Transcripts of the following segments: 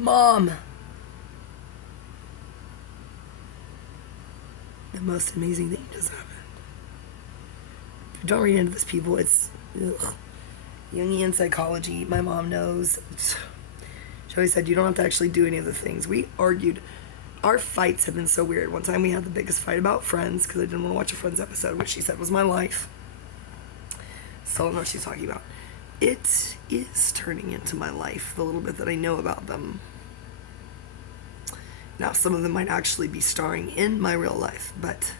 Mom! The most amazing thing just happened. Don't read into this, people. It's ugh. Jungian psychology. My mom knows. She always said, you don't have to actually do any of the things. We argued. Our fights have been so weird. One time we had the biggest fight about Friends because I didn't want to watch a Friends episode, which she said was my life. Still don't know what she's talking about. It is turning into my life, the little bit that I know about them. Now, some of them might actually be starring in my real life, but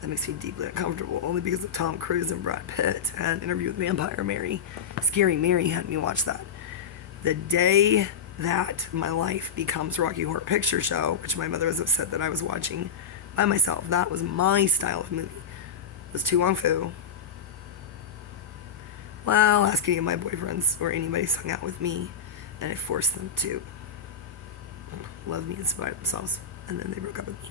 that makes me deeply uncomfortable, only because of Tom Cruise and Brad Pitt and Interview with Vampire Mary. Scary Mary had me watch that. The day that my life becomes Rocky Horror Picture Show, which my mother was upset that I was watching by myself, that was my style of movie. It was To Wong Foo. Well, ask any of my boyfriends or anybody who's hung out with me, and I forced them to love me in spite of themselves, and then they broke up with me.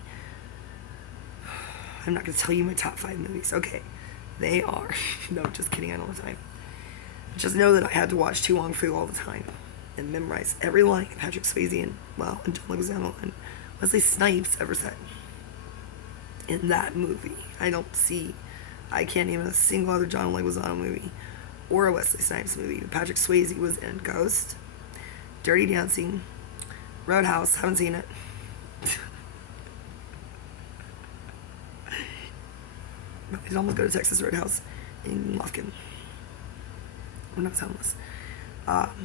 I'm not going to tell you my top 5 movies. Okay, they are. No, just kidding, I know all the time. Just know that I had to watch To Wong Foo all the time and memorize every line Patrick Swayze and John Leguizamo and Wesley Snipes ever said in that movie. I can't name a single other John Leguizamo movie or a Wesley Snipes movie. Patrick Swayze was in Ghost, Dirty Dancing, Roadhouse, haven't seen it. But I did almost go to Texas Roadhouse in Lufkin when I was homeless.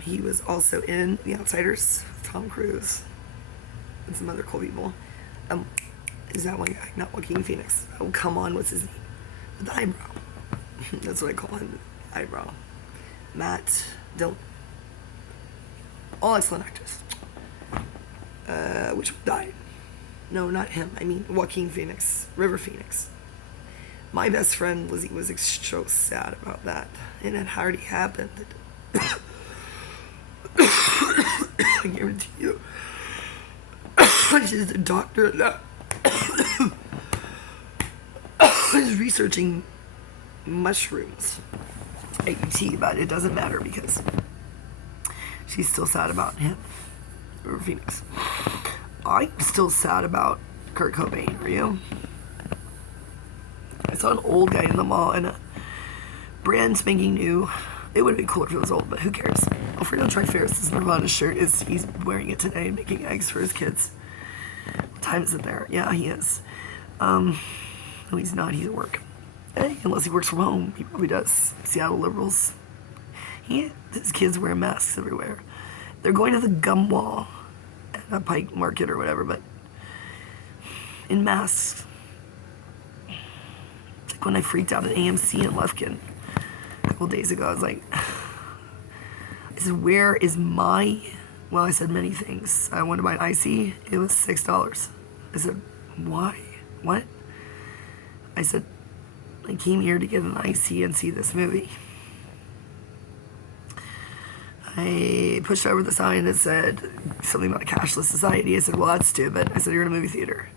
He was also in The Outsiders with Tom Cruise and some other cool people. Is that one guy? Not Joaquin Phoenix. Oh, come on, what's his name? With the eyebrow. That's what I call him, eyebrow. Matt Dillon. All excellent actors. Which one died? No, not him. I mean Joaquin Phoenix. River Phoenix. My best friend Lizzie was so sad about that. And it already happened. I guarantee you. She's a doctor and is researching mushrooms at UT, but it doesn't matter because she's still sad about him. River Phoenix. I'm still sad about Kurt Cobain. Are you? I saw an old guy in the mall in a brand spanking new. It would have been cool if it was old, but who cares? Alfredo Triferis' Nirvana shirt he's wearing it today and making eggs for his kids. What time is it there? Yeah, he is. No, he's not. He's at work. Hey, unless he works from home. He probably does. Seattle liberals. His kids wear masks everywhere. They're going to the gum wall at a Pike Market or whatever, but in masks. It's like when I freaked out at AMC in Lufkin a couple days ago. I was like, I said, where is my... Well, I said many things. I wanted to buy an icy. It was $6. I said, why? What? I said, I came here to get an icy and see this movie. I pushed over the sign that said something about a cashless society. I said, well, that's stupid. I said, you're in a movie theater.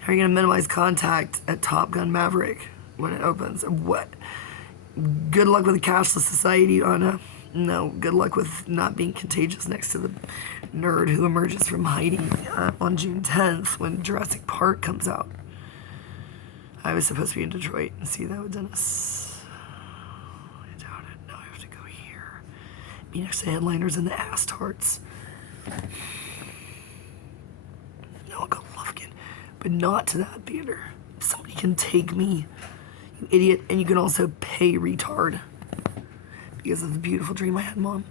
How are you going to minimize contact at Top Gun Maverick when it opens? What? Good luck with a cashless society, Anna. No, good luck with not being contagious next to the nerd who emerges from hiding on June 10th when Jurassic Park comes out. I was supposed to be in Detroit and see that with Dennis. I doubt it. No, I have to go here. Be next to headliners and the ass tarts. No, I'll go to Lufkin, but not to that theater. Somebody can take me, you idiot, and you can also pay retard. Because of the beautiful dream I had, Mom.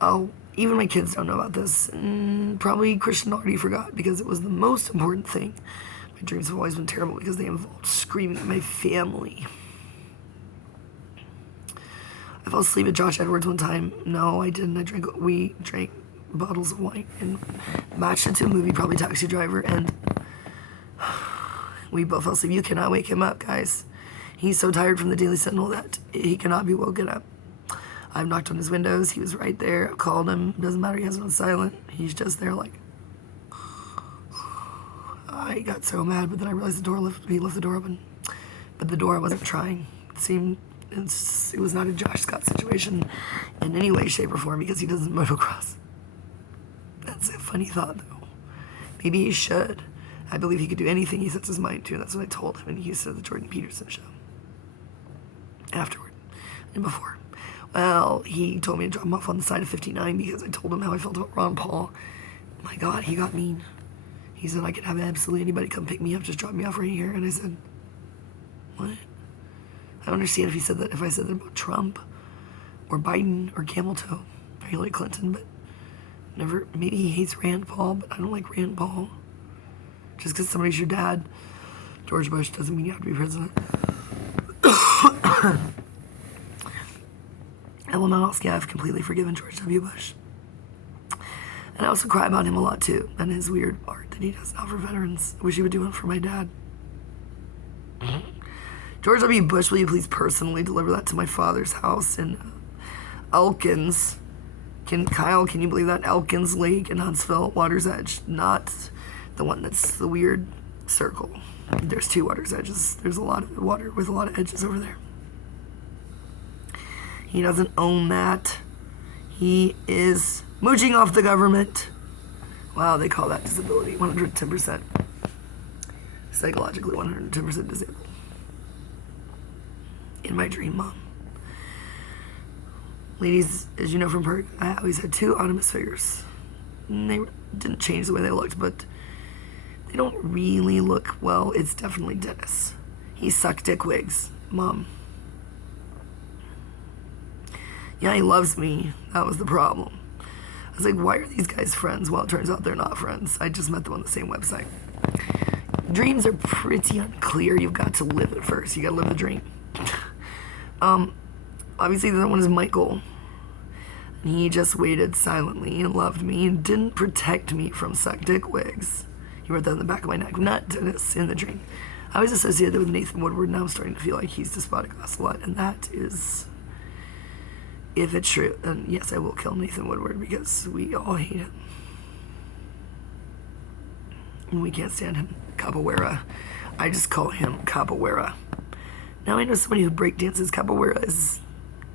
Oh, even my kids don't know about this. Probably Christian already forgot because it was the most important thing. My dreams have always been terrible because they involved screaming at my family. I fell asleep at Josh Edwards one time. No, I didn't. We drank bottles of wine and matched it to a movie, probably Taxi Driver, and we both fell asleep. You cannot wake him up, guys. He's so tired from the Daily Sentinel that he cannot be woken up. I've knocked on his windows. He was right there. I've called him. Doesn't matter. He has it on silent. He's just there like... I got so mad, but then I realized he left the door open. But the door I wasn't trying. It was not a Josh Scott situation in any way, shape, or form because he doesn't motocross. funny thought, though. Maybe he should. I believe he could do anything he sets his mind to, and that's what I told him, and he said the Jordan Peterson show. Afterward. And before. Well, he told me to drop him off on the side of 59 because I told him how I felt about Ron Paul. My God, he got mean. He said I could have absolutely anybody come pick me up, just drop me off right here. And I said, what? I don't understand if I said that about Trump or Biden or Camel Toe or Hillary Clinton, but never, maybe he hates Rand Paul, but I don't like Rand Paul. Just because somebody's your dad, George Bush, doesn't mean you have to be president. Lewandowski, I've completely forgiven George W. Bush. And I also cry about him a lot too, and his weird art that he does now for veterans. I wish he would do one for my dad. George W. Bush, will you please personally deliver that to my father's house in Elkins? Kyle, can you believe that? Elkins Lake in Huntsville, Water's Edge, not the one that's the weird circle. There's two Water's Edges. There's a lot of water with a lot of edges over there. He doesn't own that. He is mooching off the government. Wow, they call that disability. 110%. Psychologically 110% disabled. In my dream, Mom. Ladies, as you know from Perk, I always had two autonomous figures. And they didn't change the way they looked, but they don't really look, well, it's definitely Dennis. He sucked dick wigs. Mom. Yeah, he loves me. That was the problem. I was like, why are these guys friends? Well, it turns out they're not friends. I just met them on the same website. Dreams are pretty unclear. You've got to live it first. You got to live the dream. Obviously, the other one is Michael. And he just waited silently and loved me and didn't protect me from suck dick wigs. He wrote that in the back of my neck. Not Dennis in the dream. I was associated with Nathan Woodward. Now I'm starting to feel like he's despotic ocelot. And that is... if it's true, then yes, I will kill Nathan Woodward because we all hate him. And we can't stand him. Capoeira. I just call him Capoeira. Now I know somebody who breakdances. Capoeira is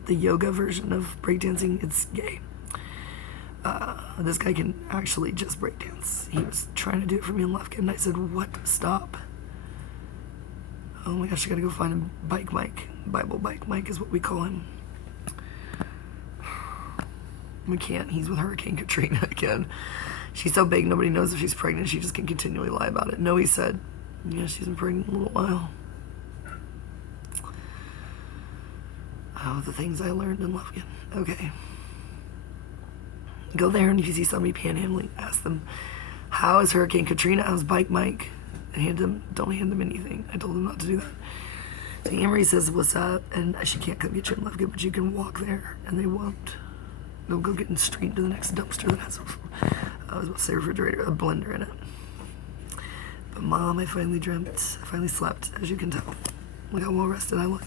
the yoga version of breakdancing. It's gay. This guy can actually just breakdance. He was trying to do it for me in Lufkin, and I said, what? Stop. Oh my gosh, I gotta go find him. Bike Mike. Bible Bike Mike is what we call him. We can't. He's with Hurricane Katrina again. She's so big, nobody knows if she's pregnant. She just can continually lie about it. No, he said, yeah, she's been pregnant a little while. Oh, the things I learned in Lufkin. Okay. Go there, and if you see somebody panhandling, ask them, how is Hurricane Katrina? How's Bike Mike? And don't hand him anything. I told him not to do that. So Amory says, what's up? And she can't come get you in Lufkin, but you can walk there, and they won't. They'll go get straight to the next dumpster that has I was about to say refrigerator, a blender in it. But Mom, I finally dreamt. I finally slept, as you can tell. Look how well rested I look.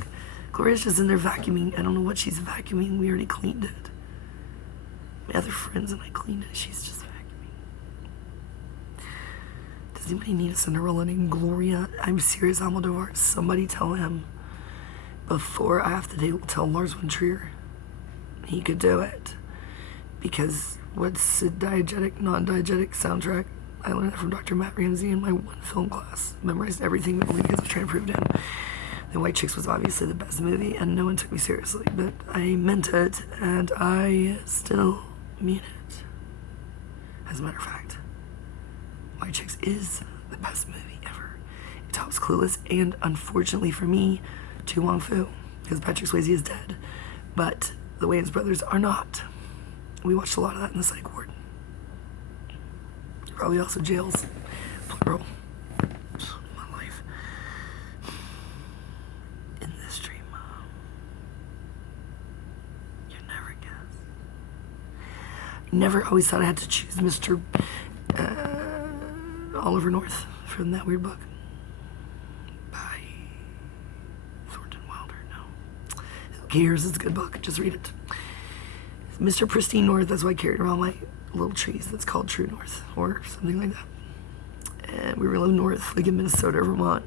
Gloria's just in there vacuuming. I don't know what she's vacuuming. We already cleaned it. My other friends and I cleaned it. She's just vacuuming. Does anybody need a Cinderella named Gloria? I'm serious, Almodovar. Somebody tell him before I have to tell Lars von Trier he could do it. Because what's a diegetic, non-diegetic soundtrack? I learned that from Dr. Matt Ramsey in my one film class. Memorized everything only because I was trying to prove to him. The White Chicks was obviously the best movie, and no one took me seriously. But I meant it, and I still mean it. As a matter of fact, White Chicks is the best movie ever. It tops Clueless, and unfortunately for me, To Wong Fu, because Patrick Swayze is dead. But the Wayans brothers are not. We watched a lot of that in the psych ward. Probably also jails. Plural. My life. In this dream, you never guess. Never always thought I had to choose Mr. Oliver North from that weird book. By Thornton Wilder. No. Who cares? It's a good book. Just read it. Mr. Pristine North, that's why I carried around my little trees that's called True North, or something like that. And we were living north, like in Minnesota or Vermont.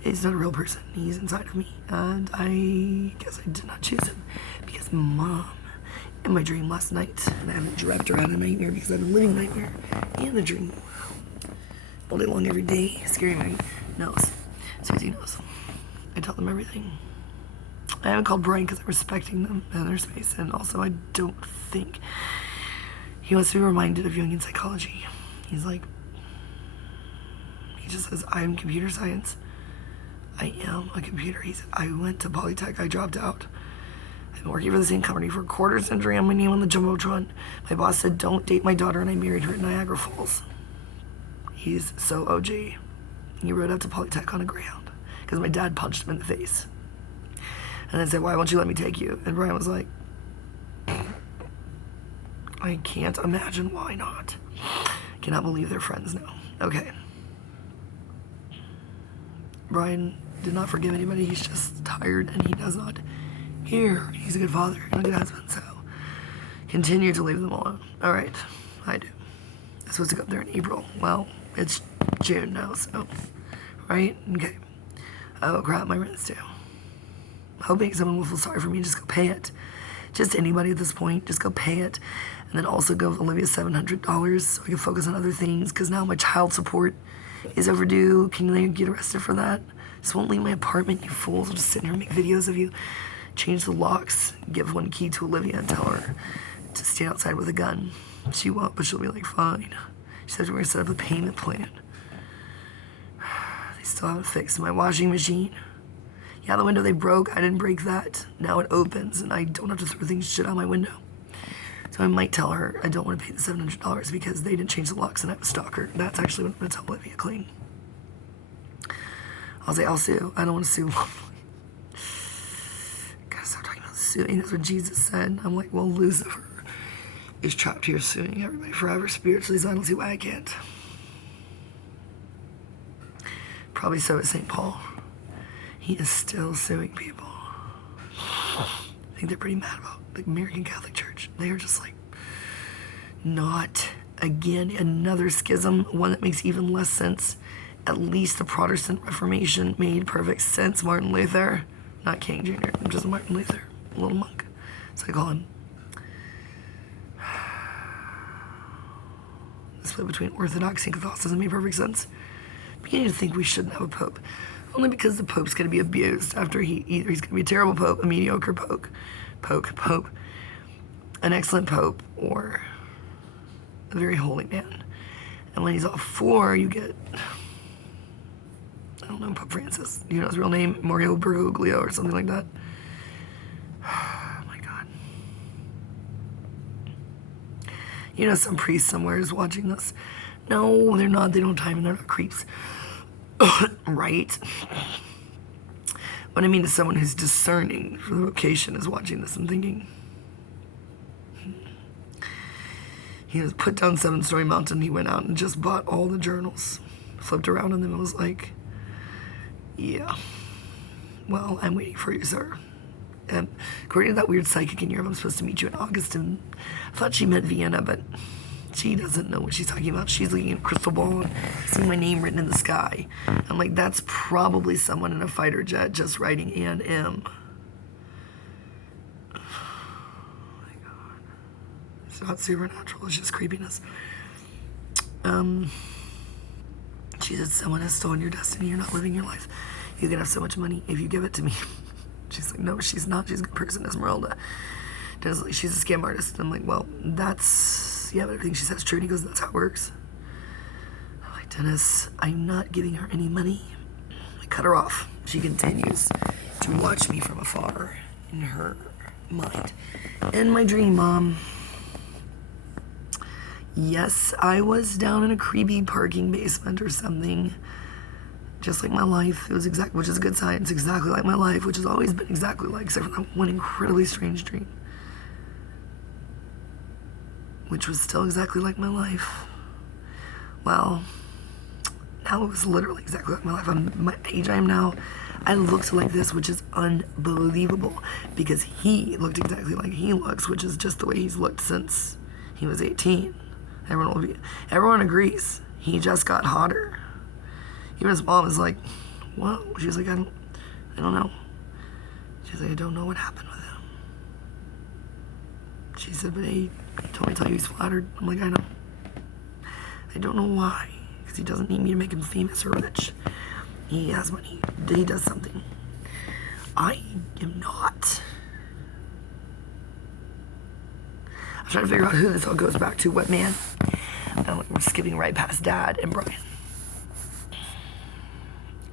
He's not a real person. He's inside of me. And I guess I did not choose him. Because Mom, in my dream last night, and I haven't dreamt or had a nightmare because I've been living nightmare and the dream all day long every day. Scary my nose. Susie knows. I tell them everything. I haven't called Brian because I'm respecting them and their space, and also I don't think he wants to be reminded of Jungian psychology. He's like, he just says, I'm computer science. I am a computer. He said, I went to Polytech. I dropped out. I've been working for the same company for a quarter century. I'm my name on the Jumbotron. My boss said, don't date my daughter, and I married her at Niagara Falls. He's so OG. He rode up to Polytech on a Greyhound because my dad punched him in the face. And then said, why won't you let me take you? And Brian was like, I can't imagine why not. Cannot believe they're friends now. Okay. Brian did not forgive anybody. He's just tired and he does not care. He's a good father and a good husband, so continue to leave them alone. All right, I do. I'm supposed to go up there in April. Well, it's June now, so, right? Okay. Oh, crap, my rent's due. Hoping someone will feel sorry for me and just go pay it. Just anybody at this point, just go pay it. And then also give Olivia $700 so I can focus on other things, because now my child support is overdue. Can they get arrested for that? Just won't leave my apartment, you fools. I'll just sit here and make videos of you. Change the locks, give one key to Olivia and tell her to stay outside with a gun. She won't, but she'll be like, fine. She said we're gonna set up a payment plan. They still haven't fixed my washing machine. Yeah, the window they broke, I didn't break that. Now it opens and I don't have to throw things shit out my window. So I might tell her I don't want to pay the $700 because they didn't change the locks and I have a stalker. That's actually what I'm gonna tell Olivia Kling. I'll say I'll sue. I don't want to sue. Gotta stop talking about suing. That's what Jesus said. I'm like, well, Lucifer is trapped here suing everybody forever spiritually, so I don't see why I can't. Probably so is St. Paul. He is still suing people. I think they're pretty mad about the American Catholic Church. They are just like, not again, another schism, one that makes even less sense. At least the Protestant Reformation made perfect sense. Martin Luther, not King Jr., I'm just Martin Luther, a little monk. So I call him. The split between Orthodoxy and Catholicism made perfect sense. Beginning to think we shouldn't have a pope. Only because the Pope's going to be abused after either he's going to be a terrible Pope, a mediocre Pope, an excellent Pope, or a very holy man. And when he's all four, you get, I don't know, Pope Francis. You know his real name? Mario Bergoglio or something like that. Oh my God. You know some priest somewhere is watching this. No, they're not. They don't have time and they're not creeps. Right? What I mean is someone who's discerning for the vocation is watching this and thinking. He was put down 7-story mountain. He went out and just bought all the journals, flipped around in them and was like, yeah, well, I'm waiting for you, sir. And according to that weird psychic in Europe, I'm supposed to meet you in August, and I thought she meant Vienna, but she doesn't know what she's talking about. She's looking at a crystal ball and seeing my name written in the sky. I'm like, that's probably someone in a fighter jet just writing Ann M. Oh my God. It's not supernatural, it's just creepiness. She said, someone has stolen your destiny. You're not living your life. You can have so much money if you give it to me. She's like, no, she's not. She's a good person, Esmeralda. Dennis, like, she's a scam artist. I'm like, well, that's, yeah, but everything she says is true. And he goes, that's how it works. I'm like, Dennis, I'm not giving her any money. I cut her off. She continues to watch me from afar in her mind. In my dream, Mom, yes, I was down in a creepy parking basement or something. Just like my life. It was exactly, which is a good sign. It's exactly like my life, which has always been exactly like, except for that one incredibly strange dream, which was still exactly like my life. Well, now it was literally exactly like my life. I'm my age I am now. I looked like this, which is unbelievable, because he looked exactly like he looks, which is just the way he's looked since he was 18. Everyone agrees. He just got hotter. Even his mom is like, whoa. She was like, I don't know. She's like, I don't know what happened with him. She said, but he told me to tell you he's flattered. I'm like, I know. I don't know why, because he doesn't need me to make him famous or rich. He has money. He does something. I am not. I'm trying to figure out who this all goes back to, what man. We're skipping right past Dad and Brian.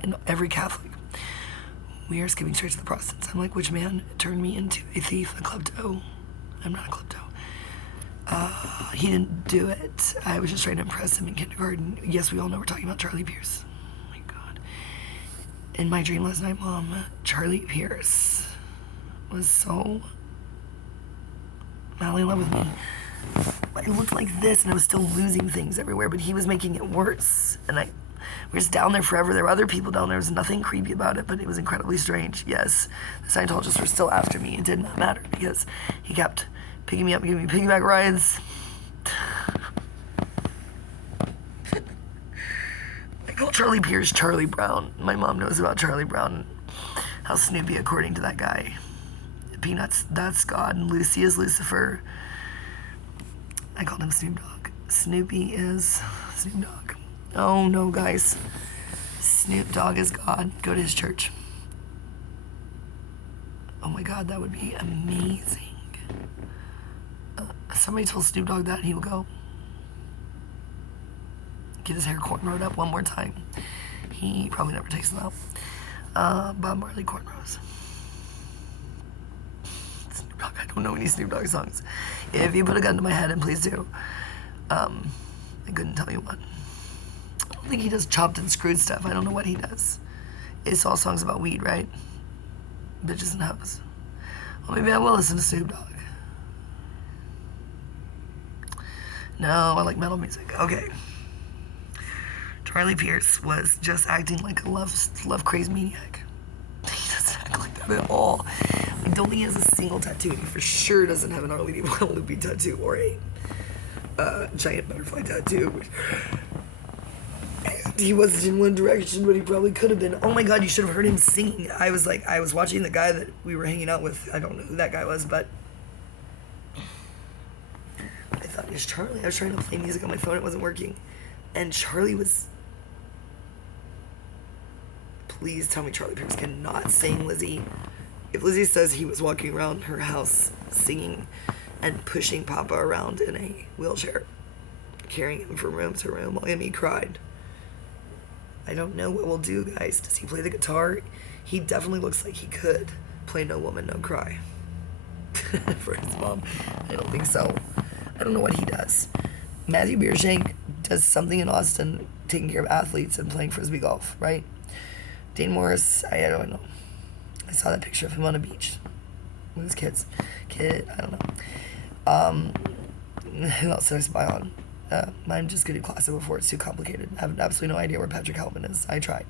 And every Catholic. We are skipping straight to the Protestants. I'm like, which man turned me into a thief, a klepto? I'm not a klepto. He didn't do it. I was just trying to impress him in kindergarten. Yes, we all know we're talking about Charlie Pierce. Oh my God. In my dream last night, Mom, Charlie Pierce was so madly in love with me. I looked like this and I was still losing things everywhere, but he was making it worse. And we were just down there forever. There were other people down there. There was nothing creepy about it, but it was incredibly strange. Yes, the Scientologists were still after me. It did not matter because he kept picking me up, giving me piggyback rides. I call Charlie Pierce Charlie Brown. My mom knows about Charlie Brown, how Snoopy, according to that guy. Peanuts, that's God, and Lucy is Lucifer. I called him Snoop Dogg. Snoopy is Snoop Dogg. Oh no, guys. Snoop Dogg is God. Go to his church. Oh my God, that would be amazing. Somebody told Snoop Dogg that and he will go. Get his hair cornrowed up one more time. He probably never takes them out. Bob Marley cornrows. Snoop Dogg, I don't know any Snoop Dogg songs. If you put a gun to my head, and please do, I couldn't tell you what. I don't think he does chopped and screwed stuff. I don't know what he does. It's all songs about weed, right? Bitches and hoes. Well, maybe I will listen to Snoop Dogg. No, I like metal music. Okay. Charlie Pierce was just acting like a love crazed maniac. He doesn't act like that at all. I don't think he has a single tattoo. He for sure doesn't have an R. Guadalupe tattoo or a giant butterfly tattoo. And he wasn't in One Direction, but he probably could have been. Oh my God, you should have heard him singing. I was watching the guy that we were hanging out with. I don't know who that guy was, but I thought it was Charlie. I was trying to play music on my phone. It wasn't working. And Charlie was... Please tell me Charlie Pierce cannot sing, Lizzie. If Lizzie says he was walking around her house singing and pushing Papa around in a wheelchair, carrying him from room to room while Emmy cried. I don't know what we'll do, guys. Does he play the guitar? He definitely looks like he could play No Woman, No Cry for his mom. I don't think so. I don't know what he does. Matthew Beershank does something in Austin, taking care of athletes and playing frisbee golf, right? Dane Morris, I don't know. I saw that picture of him on a beach with his kids. I don't know. Who else did I spy on? I'm just going to do classic before it's too complicated. I have absolutely no idea where Patrick Helpman is. I tried.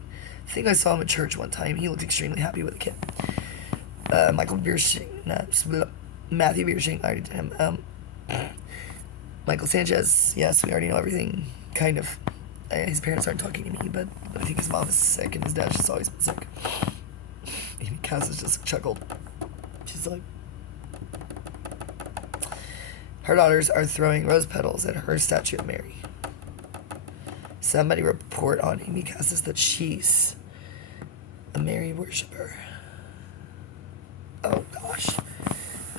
I think I saw him at church one time. He looked extremely happy with a kid. Matthew Beershank, I already did him. Michael Sanchez, yes, we already know everything, kind of. His parents aren't talking to me, but I think his mom is sick and his dad's just always been sick. Amy Cass just chuckled. She's like... Her daughters are throwing rose petals at her statue of Mary. Somebody report on Amy Cassis that she's a Mary worshiper. Oh gosh.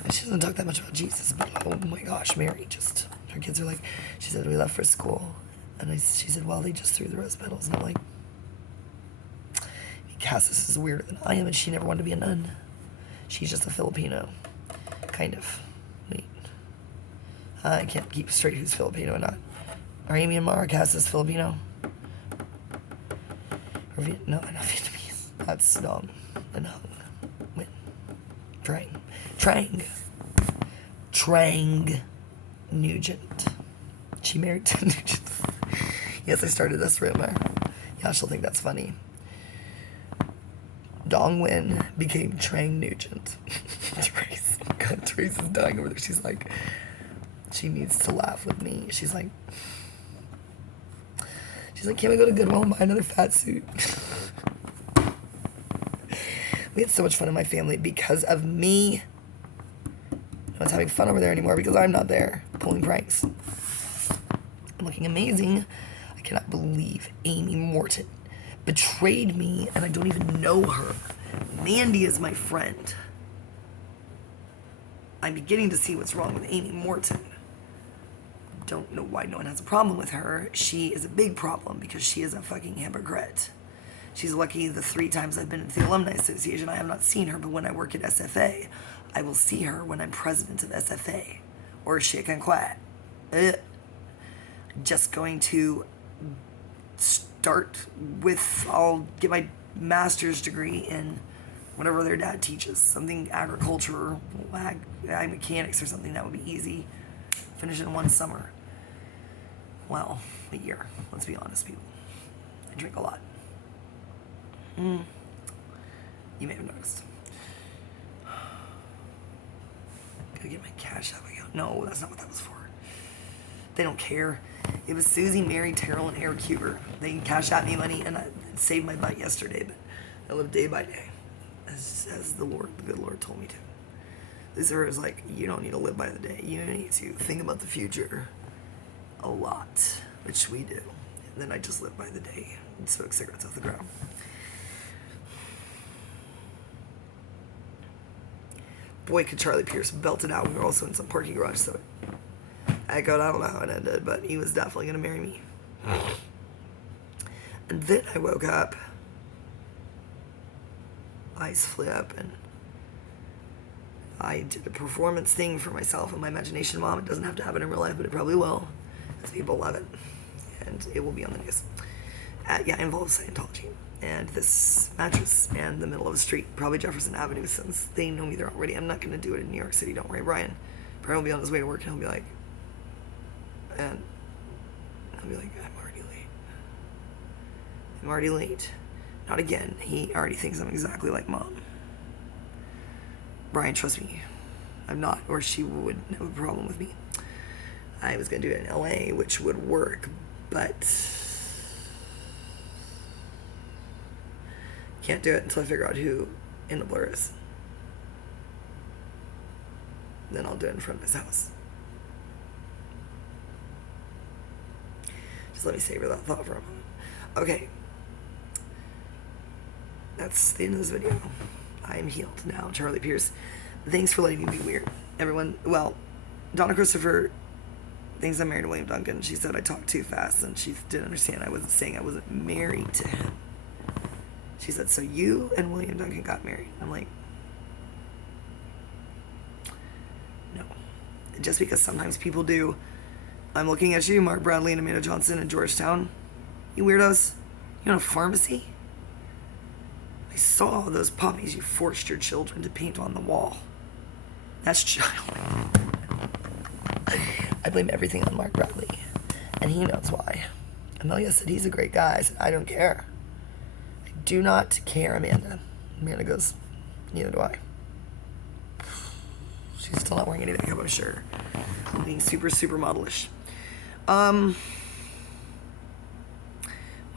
She doesn't talk that much about Jesus, but oh my gosh, Mary just... Her kids are like... She said, we left for school. And she said, well, they just threw the rose petals. And I'm like... Cassis is weirder than I am, and she never wanted to be a nun. She's just a Filipino. Kind of. Wait. I can't keep straight who's Filipino or not. Are Amy and Mara Cassis Filipino? Or no, not Vietnamese. That's Dong and Hung. Wait. Trang Nugent. She married to Nugent. Yes, I started this rumor. Yeah, she'll think that's funny. Dong Nguyen became Trang Nugent. Trace, oh God, Trace is dying over there. She's like, she needs to laugh with me. She's like, can we go to Goodwill and buy another fat suit? We had so much fun in my family because of me. one's having fun over there anymore because I'm not there pulling pranks. I'm looking amazing. I cannot believe Amy Morton betrayed me and I don't even know her. Mandy is my friend. I'm beginning to see what's wrong with Amy Morton. Don't know why no one has a problem with her. She is a big problem because she is a fucking hypocrite. She's lucky the 3 times I've been to the Alumni Association, I have not seen her, but when I work at SFA, I will see her when I'm president of SFA. Or she can quit. Just going to start with, I'll get my master's degree in whatever their dad teaches. Something agriculture, ag mechanics or something, that would be easy. Finish it in 1 summer. Well, a year. Let's be honest, people. I drink a lot. You may have noticed. Gotta get my Cash App account. No, that's not what that was for. They don't care. It was Susie, Mary, Terrell, and Eric Huber. They Cash App me money, and it saved my butt yesterday, but I live day by day, as the good Lord told me to. This is like, you don't need to live by the day. You need to think about the future a lot, which we do. And then I just live by the day and smoke cigarettes off the ground. Boy, could Charlie Pierce belt it out. We were also in some parking garage, so it echoed. I don't know how it ended, but he was definitely going to marry me. And then I woke up, eyes flip, and I did a performance thing for myself and my imagination mom. It doesn't have to happen in real life, but it probably will, because people love it, and it will be on the news. Yeah, it involves Scientology. And this mattress and the middle of the street, probably Jefferson Avenue, since they know me there already. I'm not going to do it in New York City, don't worry. Brian will be on his way to work, and he'll be like, I'm already late. Not again. He already thinks I'm exactly like Mom. Brian, trust me, I'm not, or she would have a problem with me. I was going to do it in LA, which would work, but can't do it until I figure out who Enabler is. Then I'll do it in front of his house. Just let me savor that thought for a moment. Okay. That's the end of this video. I am healed now. Charlie Pierce, thanks for letting me be weird. Everyone, well, Donna Christopher thinks I'm married to William Duncan. She said I talked too fast, and she didn't understand I wasn't saying I wasn't married to him. She said, so you and William Duncan got married. I'm like, no. Just because sometimes people do. I'm looking at you, Mark Bradley and Amanda Johnson in Georgetown. You weirdos. You own a pharmacy? I saw those puppies you forced your children to paint on the wall. That's child. I blame everything on Mark Bradley. And he knows why. Amelia said he's a great guy. I said, I don't care. Do not care, Amanda. Amanda goes, neither do I. She's still not wearing any makeup, I'm sure. Being super, super modelish. What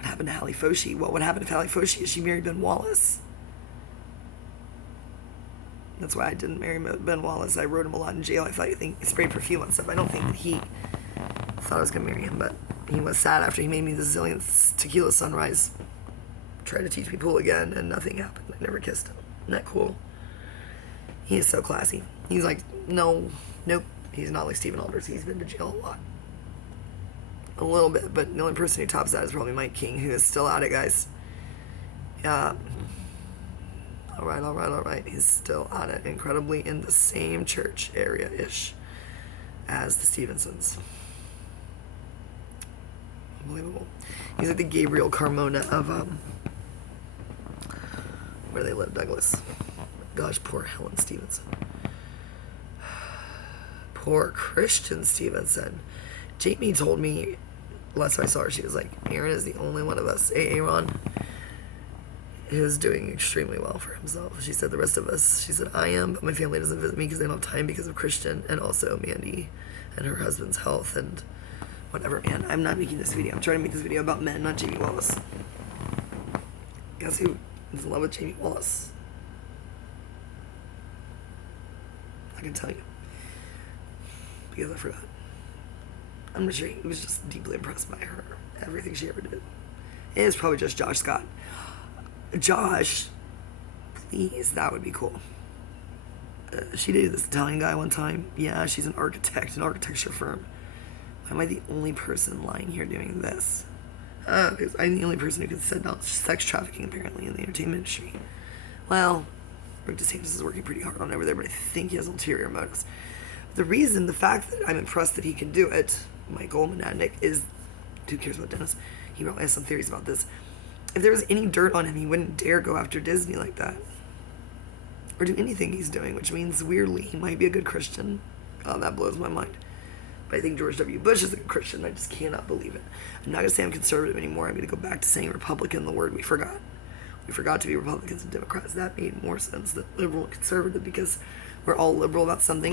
happened to Hallie Foshi? Well, what happened to Hallie Foshi is she married Ben Wallace. That's why I didn't marry Ben Wallace. I wrote him a lot in jail. I think he sprayed perfume on stuff. I don't think that he thought I was going to marry him, but he was sad after he made me the zillionth tequila sunrise. Tried to teach me pool again, and nothing happened. I never kissed him. Isn't that cool? He is so classy. He's like, nope. He's not like Stephen Alders. He's been to jail a lot. A little bit, but the only person who tops that is probably Mike King, who is still at it, guys. Yeah. All right. He's still at it, incredibly in the same church area-ish as the Stevensons. Unbelievable. He's like the Gabriel Carmona of, where they live, Douglas. Gosh, poor Helen Stevenson. Poor Christian Stevenson. Jamie told me, last time I saw her, she was like, Aaron is the only one of us, Aaron, who's doing extremely well for himself. She said the rest of us, she said, I am, but my family doesn't visit me because they don't have time because of Christian and also Mandy and her husband's health and whatever, man. I'm not making this video. I'm trying to make this video about men, not Jamie Wallace. Guess who is in love with Jamie Wallace? I can tell you. because I forgot. I'm not sure he was just deeply impressed by her, everything she ever did. And it's probably just Josh Scott. Josh, please, that would be cool. She dated this Italian guy one time. Yeah, she's an architect, an architecture firm. Why am I the only person lying here doing this? Because I'm the only person who can set down sex trafficking, apparently, in the entertainment industry. Well, Rick DeSantis is working pretty hard on it over there, but I think he has ulterior motives. The fact that I'm impressed that he can do it, Michael Monadnick, is, who cares about Dennis? He probably has some theories about this. If there was any dirt on him, he wouldn't dare go after Disney like that. Or do anything he's doing, which means, weirdly, he might be a good Christian. Oh, that blows my mind. But I think George W. Bush is a good Christian. I just cannot believe it. I'm not going to say I'm conservative anymore. I'm going to go back to saying Republican, the word we forgot. We forgot to be Republicans and Democrats. That made more sense than liberal and conservative, because we're all liberal about something.